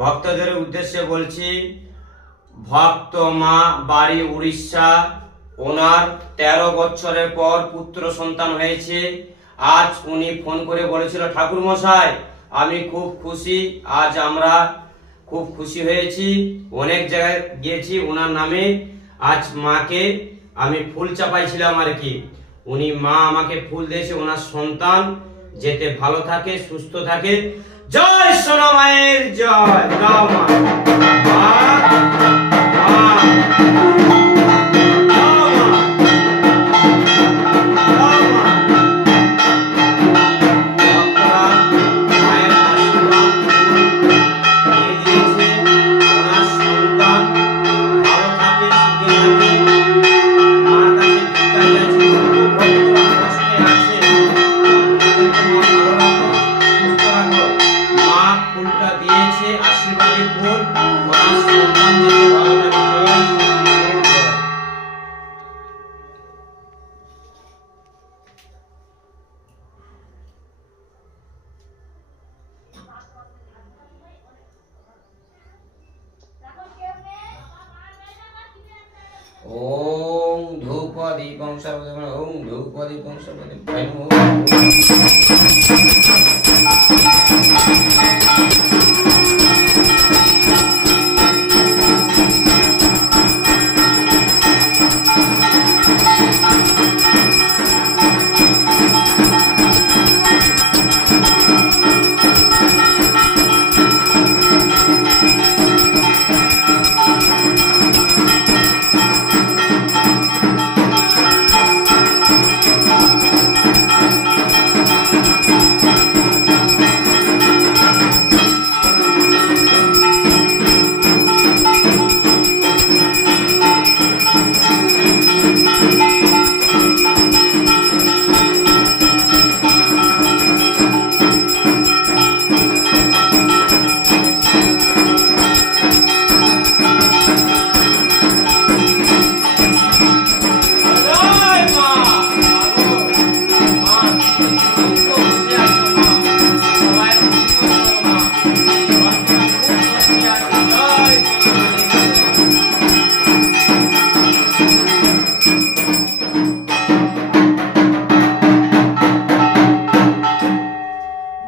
ভক্তদের উদ্দেশ্যে বলছি, ভক্ত মা বাড়ি উড়িষ্যা, ওনার 13 বছরের পর পুত্র সন্তান হয়েছে। আজ উনি ফোন করে বলেছিল, ঠাকুর মশাই আমি খুব খুশি, আজ আমরা খুব খুশি হয়েছি, অনেক জায়গায় গিয়েছি ওনার নামে। আজ মাকে আমি ফুল চাপাইছিলাম আর কি, উনি মা আমাকে ফুল দিয়েছে, ওনার সন্তান যেতে ভালো থাকে, সুস্থ থাকে। জয় সোনা মায়ের জয়। যাও মা। ওম ধূপ দীপং সর্বদা, ওম ধূপ দীপং সর্বদা।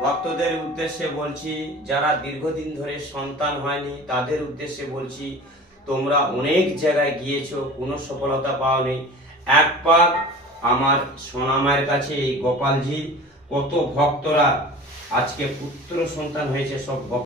ভক্তদের উদ্দেশ্যে বলছি, যারা দীর্ঘদিন ধরে সন্তান হয়নি তাদের উদ্দেশ্যে বলছি, তোমরা অনেক জায়গায় গিয়েছো, কোনো সফলতা পাওনি। একবার আমার সোনামায়ের কাছে এই গোপালজি, কত ভক্তরা আজকে পুত্র সন্তান হয়েছে, সব